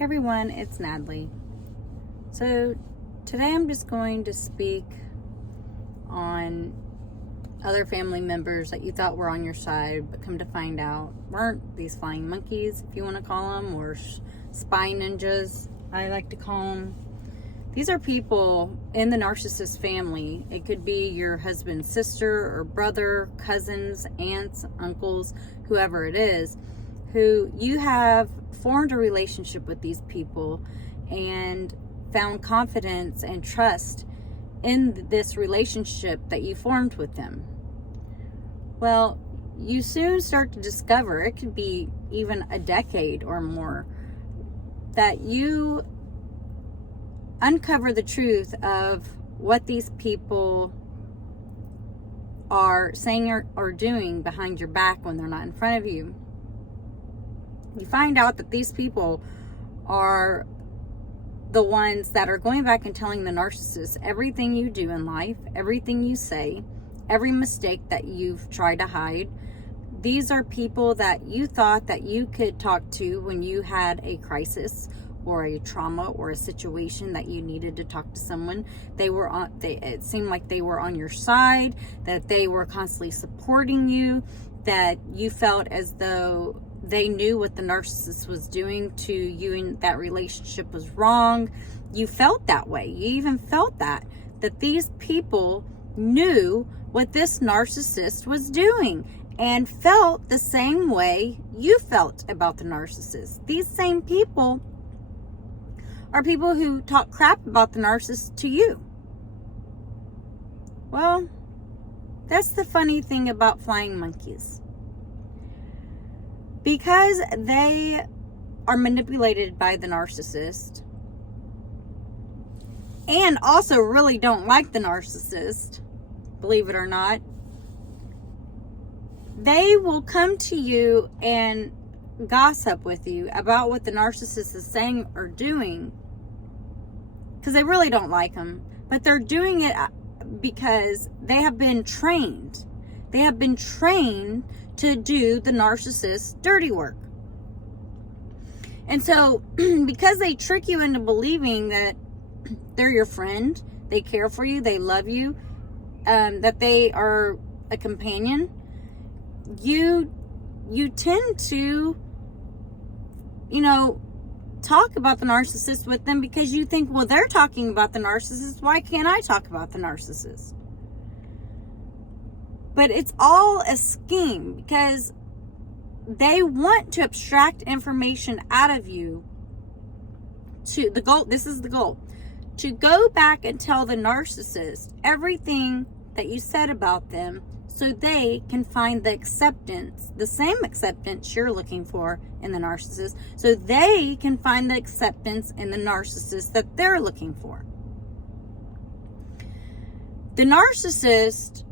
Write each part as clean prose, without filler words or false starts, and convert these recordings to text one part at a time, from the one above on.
Hey everyone, it's Natalie. So today I'm just going to speak on other family members that you thought were on your side, but come to find out weren't. These flying monkeys, if you want to call them, or spy ninjas, I like to call them. These are people in the narcissist family. It could be your husband's sister or brother, cousins, aunts, uncles, whoever it is, who you have formed a relationship with these people and found confidence and trust in this relationship that you formed with them. Well, you soon start to discover, it could be even a decade or more, that you uncover the truth of what these people are saying or doing behind your back when they're not in front of you. You find out that these people are the ones that are going back and telling the narcissist everything you do in life, everything you say, every mistake that you've tried to hide. These are people that you thought that you could talk to when you had a crisis or a trauma or a situation that you needed to talk to someone. It seemed like they were on your side, that they were constantly supporting you, that you felt as though they knew what the narcissist was doing to you and that relationship was wrong. You felt that way. You even felt that these people knew what this narcissist was doing and felt the same way you felt about the narcissist. These same people are people who talk crap about the narcissist to you. Well, that's the funny thing about flying monkeys. Because they are manipulated by the narcissist and also really don't like the narcissist, believe it or not, they will come to you and gossip with you about what the narcissist is saying or doing because they really don't like them, but they're doing it because they have been trained. They have been trained to do the narcissist's dirty work. And so, because they trick you into believing that they're your friend, they care for you, they love you, that they are a companion, you tend to, talk about the narcissist with them because you think, well, they're talking about the narcissist. Why can't I talk about the narcissist? But it's all a scheme because they want to abstract information out of you to the goal. This is the goal: to go back and tell the narcissist everything that you said about them so they can find the acceptance, the same acceptance you're looking for in the narcissist, so they can find the acceptance in the narcissist that they're looking for. The narcissist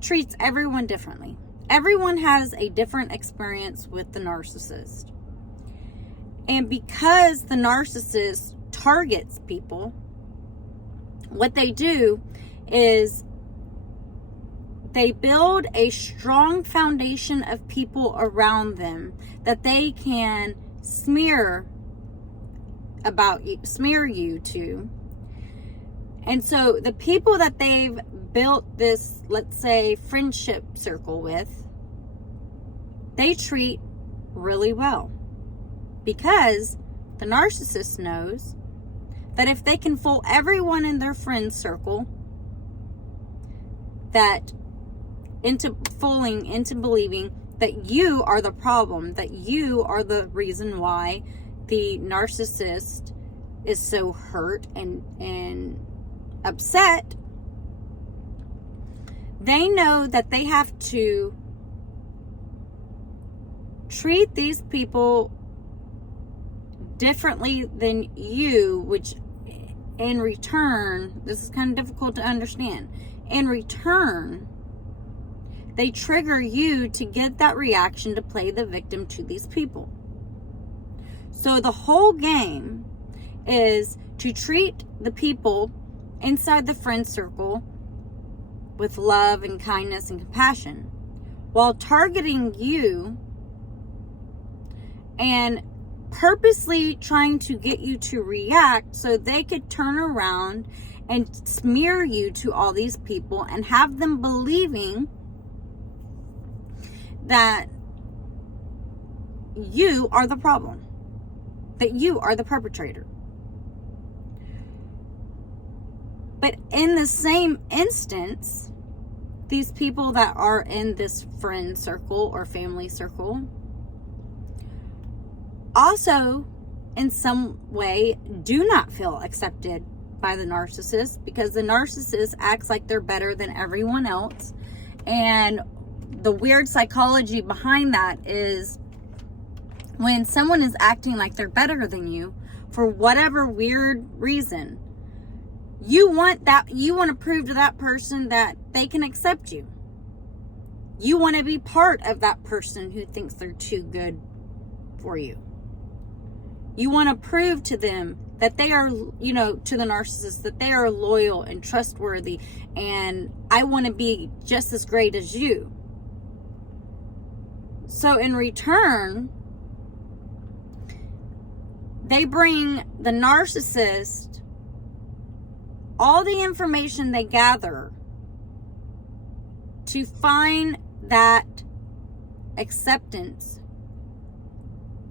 treats everyone differently. Everyone has a different experience with the narcissist. And because the narcissist targets people, what they do is they build a strong foundation of people around them that they can smear you to. And so the people that they've built this, let's say, friendship circle with, they treat really well. Because the narcissist knows that if they can fool everyone in their friend circle into believing that you are the problem, that you are the reason why the narcissist is so hurt and upset, they know that they have to treat these people differently than you, which in return, this is kind of difficult to understand, in return, they trigger you to get that reaction to play the victim to these people. So the whole game is to treat the people inside the friend circle with love and kindness and compassion, while targeting you and purposely trying to get you to react so they could turn around and smear you to all these people and have them believing that you are the problem, that you are the perpetrator. But in the same instance, these people that are in this friend circle or family circle also in some way do not feel accepted by the narcissist, because the narcissist acts like they're better than everyone else. And the weird psychology behind that is when someone is acting like they're better than you for whatever weird reason, you want to prove to that person that they can accept you. You want to be part of that person who thinks they're too good for you. You want to prove to them that they are, to the narcissist, that they are loyal and trustworthy, and I want to be just as great as you. So in return, they bring the narcissist all the information they gather to find that acceptance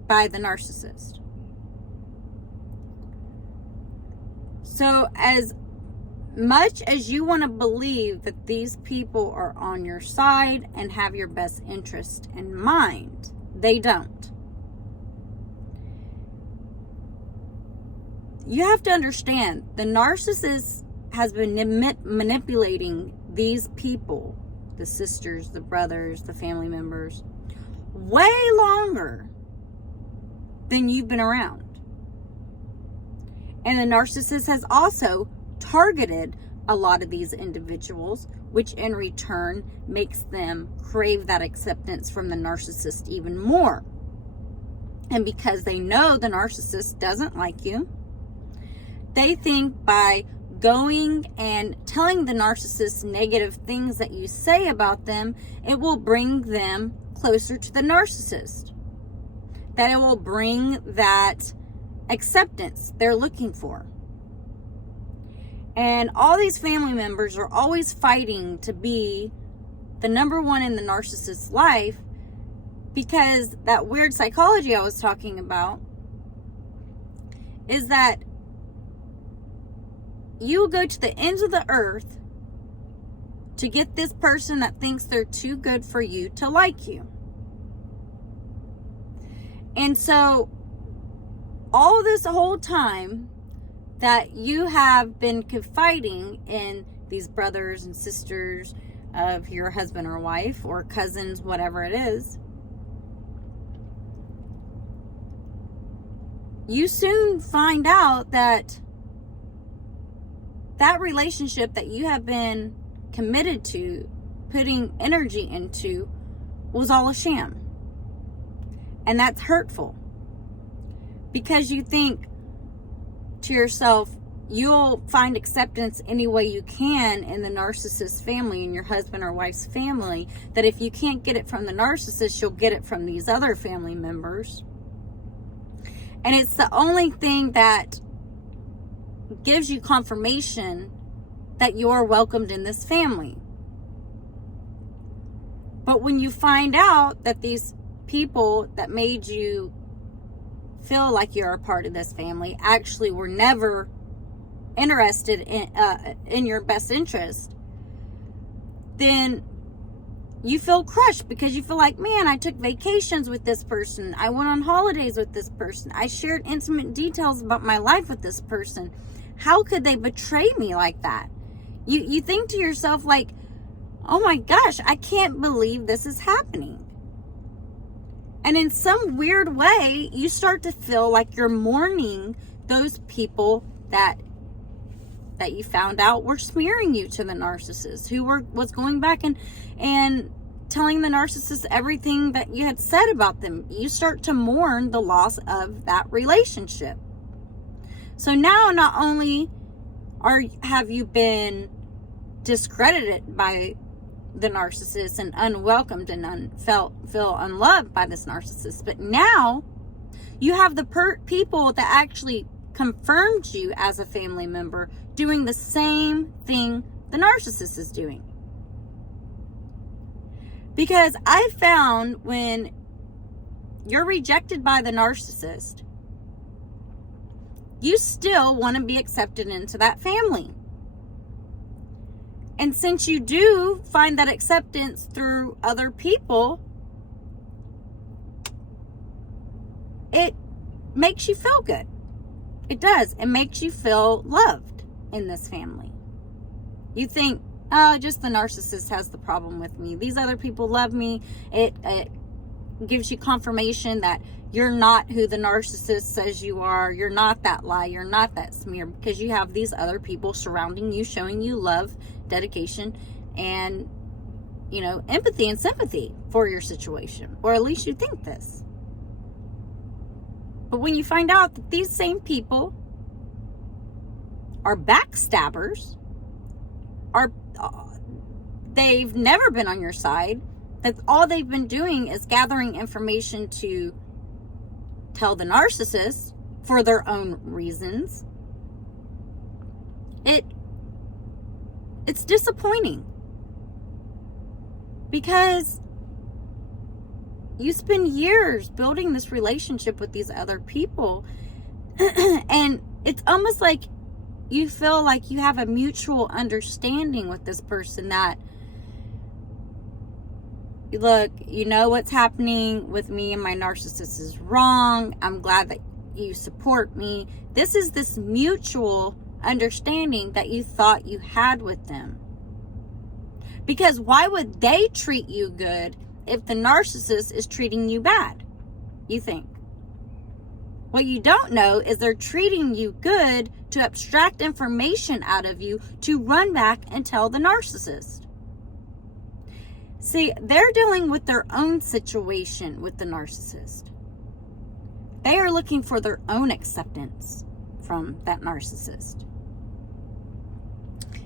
by the narcissist. So as much as you want to believe that these people are on your side and have your best interest in mind, they don't. You have to understand, the narcissist has been manipulating these people, the sisters, the brothers, the family members, way longer than you've been around. And the narcissist has also targeted a lot of these individuals, which in return makes them crave that acceptance from the narcissist even more. And because they know the narcissist doesn't like you, they think by going and telling the narcissist negative things that you say about them, it will bring them closer to the narcissist. That it will bring that acceptance they're looking for. And all these family members are always fighting to be the number one in the narcissist's life, because that weird psychology I was talking about is that you will go to the ends of the earth to get this person that thinks they're too good for you to like you. And so all this whole time that you have been confiding in these brothers and sisters of your husband or wife or cousins, whatever it is, you soon find out that that relationship that you have been committed to, putting energy into, was all a sham. And that's hurtful. Because you think to yourself, you'll find acceptance any way you can in the narcissist family, in your husband or wife's family, that if you can't get it from the narcissist, you'll get it from these other family members. And it's the only thing that gives you confirmation that you're welcomed in this family. But when you find out that these people that made you feel like you're a part of this family actually were never interested in your best interest, then you feel crushed, because you feel like, man, I took vacations with this person, I went on holidays with this person, I shared intimate details about my life with this person. How could they betray me like that? You think to yourself like, oh my gosh, I can't believe this is happening. And in some weird way, you start to feel like you're mourning those people that you found out were smearing you to the narcissist, who was going back and telling the narcissist everything that you had said about them. You start to mourn the loss of that relationship. So now not only have you been discredited by the narcissist and unwelcomed and feel unloved by this narcissist, but now You have the people that actually confirmed you as a family member doing the same thing the narcissist is doing. Because I found when you're rejected by the narcissist, you still want to be accepted into that family. And since you do find that acceptance through other people, it makes you feel good. It does. It makes you feel loved in this family. You think, oh, just the narcissist has the problem with me. These other people love me. It gives you confirmation that you're not who the narcissist says you are. You're not that lie. You're not that smear, because you have these other people surrounding you, showing you love, dedication, and, empathy and sympathy for your situation. Or at least you think this. But when you find out that these same people are backstabbers, they've never been on your side, that all they've been doing is gathering information to tell the narcissist for their own reasons, it's disappointing. Because you spend years building this relationship with these other people, and it's almost like you feel like you have a mutual understanding with this person that, look, you know what's happening with me and my narcissist is wrong. I'm glad that you support me. This is this mutual understanding that you thought you had with them. Because why would they treat you good if the narcissist is treating you bad, you think? What you don't know is they're treating you good to abstract information out of you to run back and tell the narcissist. See, they're dealing with their own situation with the narcissist. They are looking for their own acceptance from that narcissist.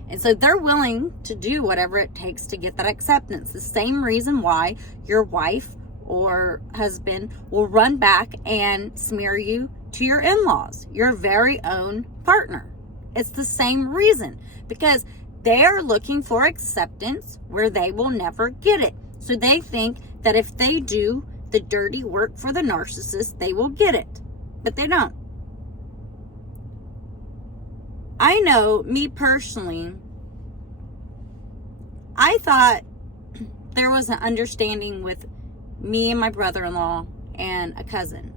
And so they're willing to do whatever it takes to get that acceptance. The same reason why your wife or husband will run back and smear you to your in-laws, your very own partner. It's the same reason, because they're looking for acceptance where they will never get it. So they think that if they do the dirty work for the narcissist, they will get it. But they don't. I know, me personally, I thought there was an understanding with me and my brother-in-law and a cousin,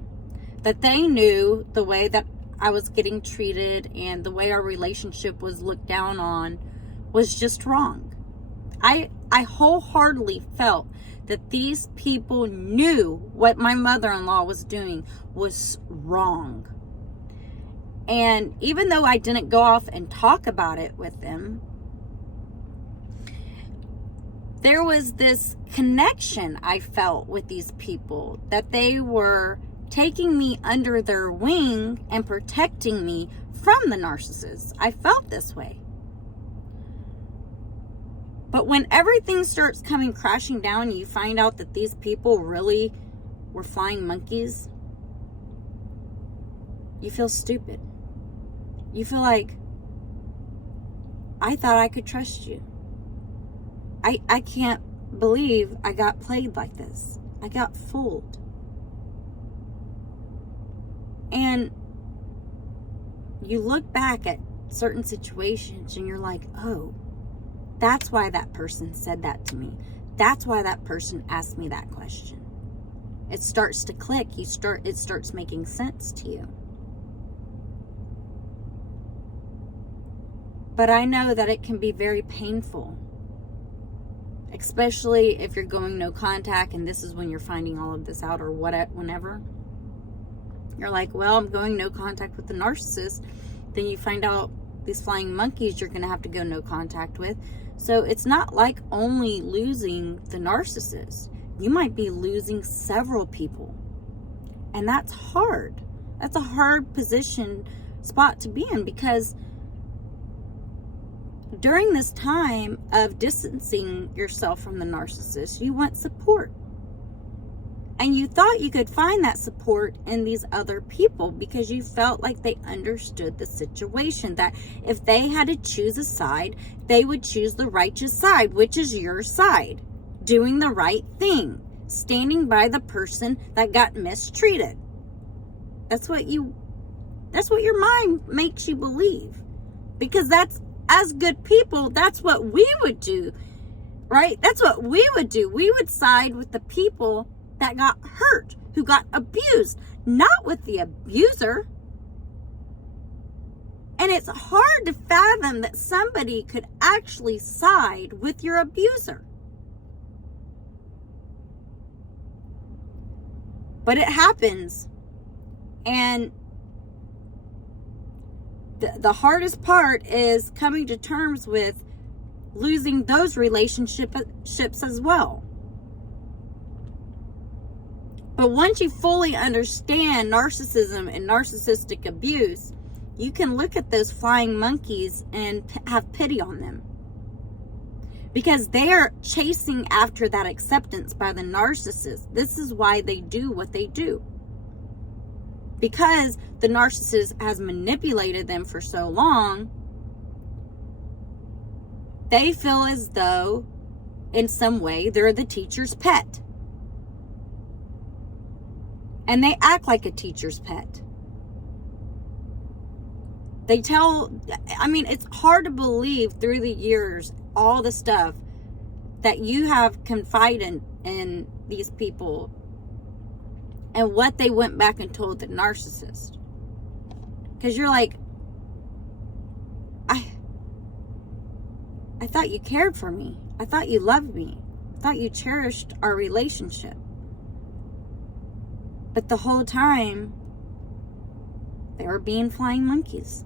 that they knew the way that I was getting treated and the way our relationship was looked down on was just wrong. I wholeheartedly felt that these people knew what my mother-in-law was doing was wrong. And even though I didn't go off and talk about it with them, there was this connection I felt with these people, that they were taking me under their wing and protecting me from the narcissist. I felt this way. But when everything starts coming crashing down, you find out that these people really were flying monkeys, you feel stupid. You feel like, I thought I could trust you. I can't believe I got played like this. I got fooled. And you look back at certain situations and you're like, oh, that's why that person said that to me. That's why that person asked me that question. It starts to click. It starts making sense to you. But I know that it can be very painful, especially if you're going no contact and this is when you're finding all of this out, or whenever. You're like, well, I'm going no contact with the narcissist. Then you find out these flying monkeys you're going to have to go no contact with. So it's not like only losing the narcissist. You might be losing several people. And that's hard. That's a hard spot to be in, because during this time of distancing yourself from the narcissist, you want support. And you thought you could find that support in these other people because you felt like they understood the situation, that if they had to choose a side, they would choose the righteous side, which is your side, doing the right thing, standing by the person that got mistreated. That's what your mind makes you believe, because that's, as good people, that's what we would do, right? That's what we would do. We would side with the people that got hurt, who got abused, not with the abuser. And it's hard to fathom that somebody could actually side with your abuser. But it happens. And the hardest part is coming to terms with losing those relationships as well. But once you fully understand narcissism and narcissistic abuse, you can look at those flying monkeys and have pity on them. Because they are chasing after that acceptance by the narcissist. This is why they do what they do. Because the narcissist has manipulated them for so long, they feel as though, in some way, they're the teacher's pet. And they act like a teacher's pet. It's hard to believe through the years, all the stuff that you have confided in these people and what they went back and told the narcissist. Because you're like, I thought you cared for me. I thought you loved me. I thought you cherished our relationship. But the whole time, they were being flying monkeys.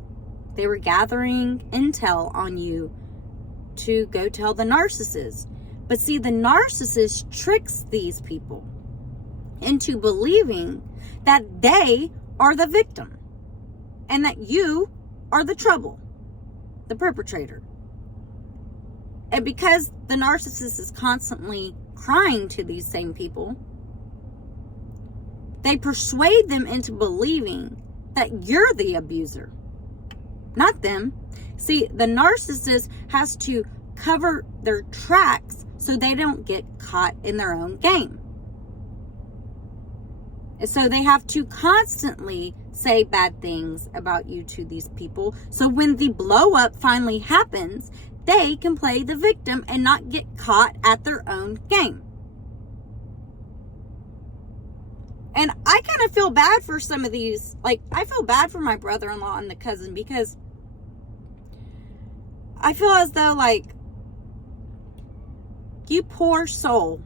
They were gathering intel on you to go tell the narcissist. But see, the narcissist tricks these people into believing that they are the victim and that you are the trouble, the perpetrator. And because the narcissist is constantly crying to these same people, they persuade them into believing that you're the abuser, not them. See, the narcissist has to cover their tracks so they don't get caught in their own game. And so they have to constantly say bad things about you to these people. So when the blow up finally happens, they can play the victim and not get caught at their own game. And I kind of feel bad for some of these. Like, I feel bad for my brother-in-law and the cousin, because I feel as though, like, you poor soul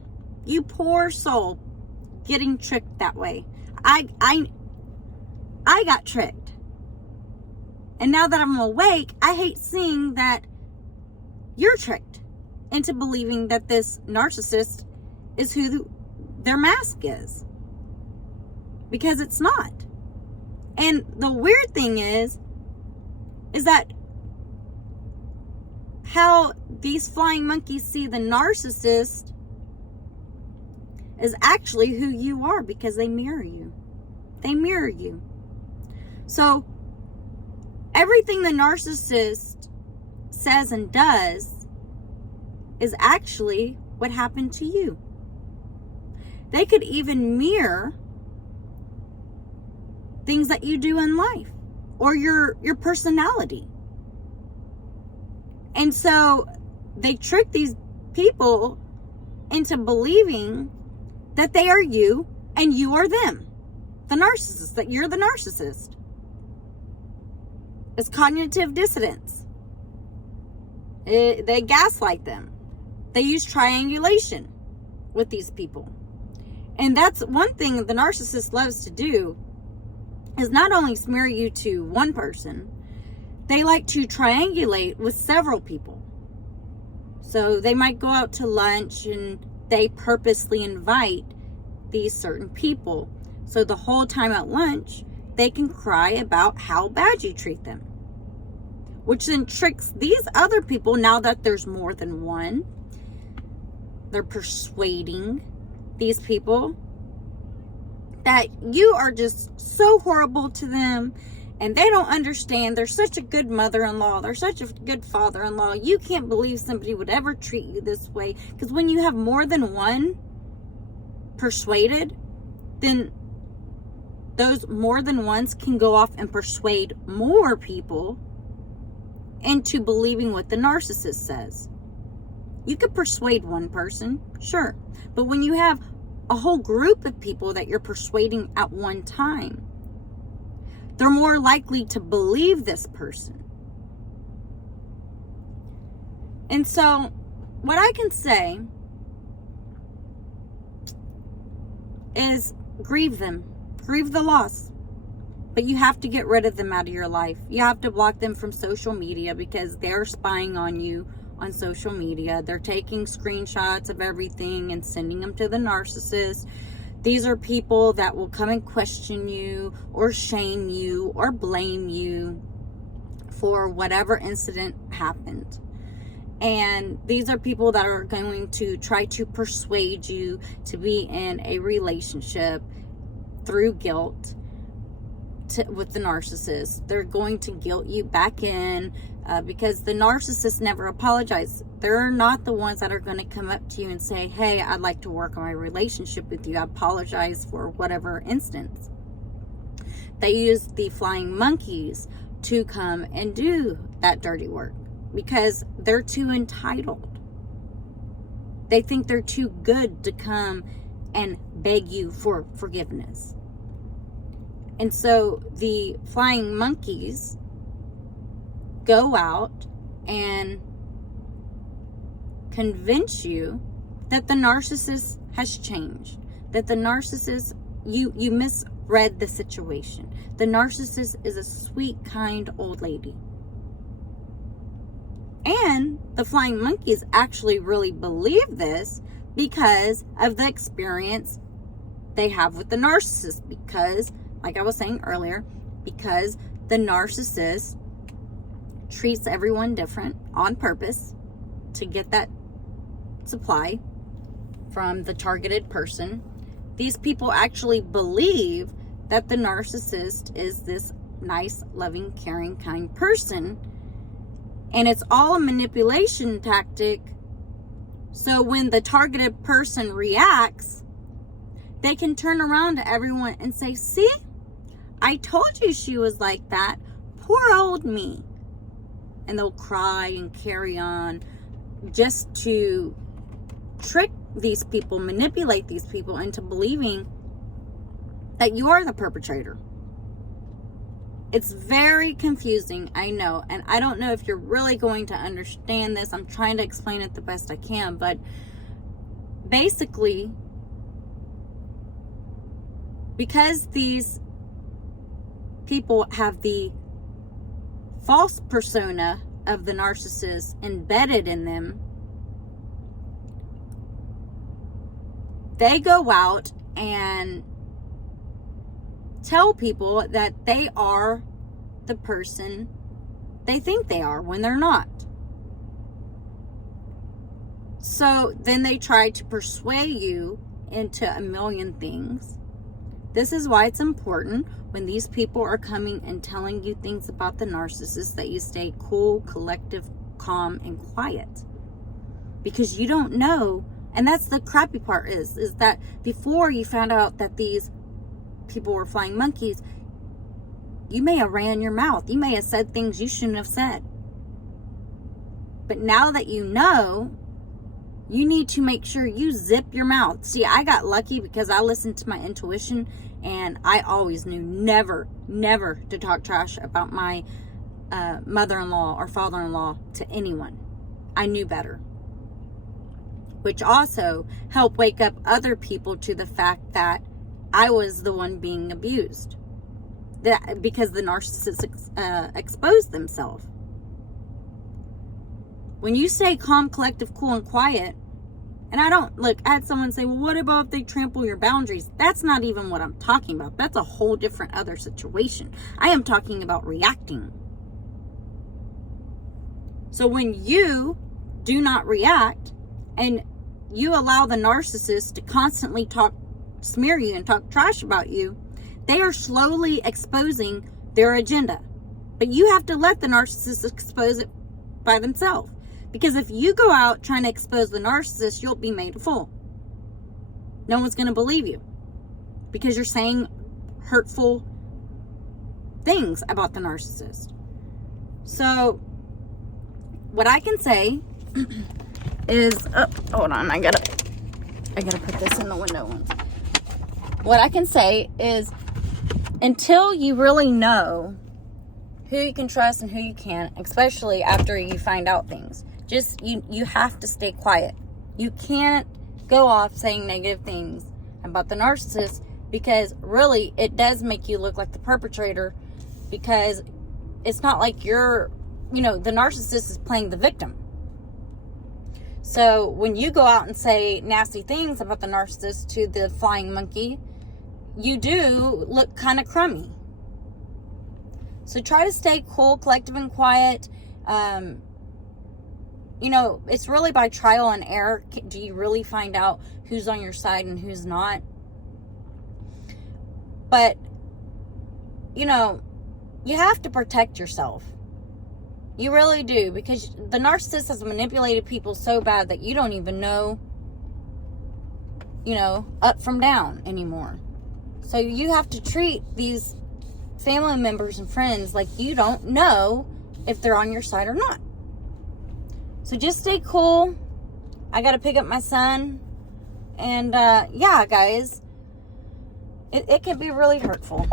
getting tricked that way. I got tricked. And now that I'm awake, I hate seeing that you're tricked into believing that this narcissist is who their mask is. Because it's not. And the weird thing is that how these flying monkeys see the narcissist is actually who you are, because they mirror you. They mirror you. So everything the narcissist says and does is actually what happened to you. They could even mirror things that you do in life or your personality. And so they trick these people into believing that they are you and you are them, the narcissist, that you're the narcissist. It's cognitive dissonance. They gaslight them. They use triangulation with these people. And that's one thing the narcissist loves to do, is not only smear you to one person, they like to triangulate with several people. So they might go out to lunch and they purposely invite these certain people. So the whole time at lunch, they can cry about how bad you treat them. Which then tricks these other people, now that there's more than one. They're persuading these people that you are just so horrible to them, and they don't understand. They're such a good mother-in-law. They're such a good father-in-law. You can't believe somebody would ever treat you this way. Because when you have more than one persuaded, then those more than ones can go off and persuade more people into believing what the narcissist says. You could persuade one person, sure. But when you have a whole group of people that you're persuading at one time, they're more likely to believe this person. And so, what I can say is grieve them. Grieve the loss. But you have to get rid of them out of your life. You have to block them from social media because they're spying on you on social media. They're taking screenshots of everything and sending them to the narcissist. These are people that will come and question you or shame you or blame you for whatever incident happened. And these are people that are going to try to persuade you to be in a relationship through guilt with the narcissist. They're going to guilt you back in because the narcissist never apologizes. They're not the ones that are going to come up to you and say, hey, I'd like to work on my relationship with you. I apologize for whatever instance. They use the flying monkeys to come and do that dirty work because they're too entitled. They think they're too good to come and beg you for forgiveness. And so the flying monkeys go out and convince you that the narcissist has changed, that the narcissist, you misread the situation. The narcissist is a sweet, kind old lady. And the flying monkeys actually really believe this because of the experience they have with the narcissist. Because, like I was saying earlier, because the narcissist treats everyone different on purpose to get that supply from the targeted person. These people actually believe that the narcissist is this nice, loving, caring, kind person. And it's all a manipulation tactic. So when the targeted person reacts, they can turn around to everyone and say, see, I told you she was like that. Poor old me. And they'll cry and carry on just to trick these people, manipulate these people into believing that you are the perpetrator. It's very confusing, I know, and I don't know if you're really going to understand this. I'm trying to explain it the best I can, but basically, because these people have the false persona of the narcissist embedded in them, they go out and tell people that they are the person they think they are when they're not. So then they try to persuade you into a million things. This is why it's important when these people are coming and telling you things about the narcissist that you stay cool, collective, calm, and quiet. Because you don't know, and that's the crappy part is that before you found out that these people were flying monkeys, you may have ran your mouth. You may have said things you shouldn't have said. But now that you know, you need to make sure you zip your mouth. See, I got lucky because I listened to my intuition, and I always knew never to talk trash about my mother-in-law or father-in-law to anyone. I knew better. Which also helped wake up other people to the fact that I was the one being abused. That because the narcissist exposed themselves. When you say calm, collective, cool, and quiet, and I had someone say, well, what about if they trample your boundaries? That's not even what I'm talking about. That's a whole different other situation. I am talking about reacting. So when you do not react and you allow the narcissist to constantly talk smear you and talk trash about you, they are slowly exposing their agenda. But you have to let the narcissist expose it by themselves. Because if you go out trying to expose the narcissist, you'll be made a fool. No one's going to believe you. Because you're saying hurtful things about the narcissist. So, what I can say is, hold on, I gotta put this in the window once. What I can say is, until you really know who you can trust and who you can't, especially after you find out things, just you have to stay quiet. You can't go off saying negative things about the narcissist, because really it does make you look like the perpetrator, because it's not like you're, the narcissist is playing the victim. So when you go out and say nasty things about the narcissist to the flying monkey, you do look kind of crummy. So try to stay cool, collective, and quiet. It's really by trial and error. Do you really find out who's on your side and who's not? But, you have to protect yourself. You really do, because the narcissist has manipulated people so bad that you don't even know, up from down anymore. So you have to treat these family members and friends like you don't know if they're on your side or not. So just stay cool. I got to pick up my son. And, guys, it can be really hurtful.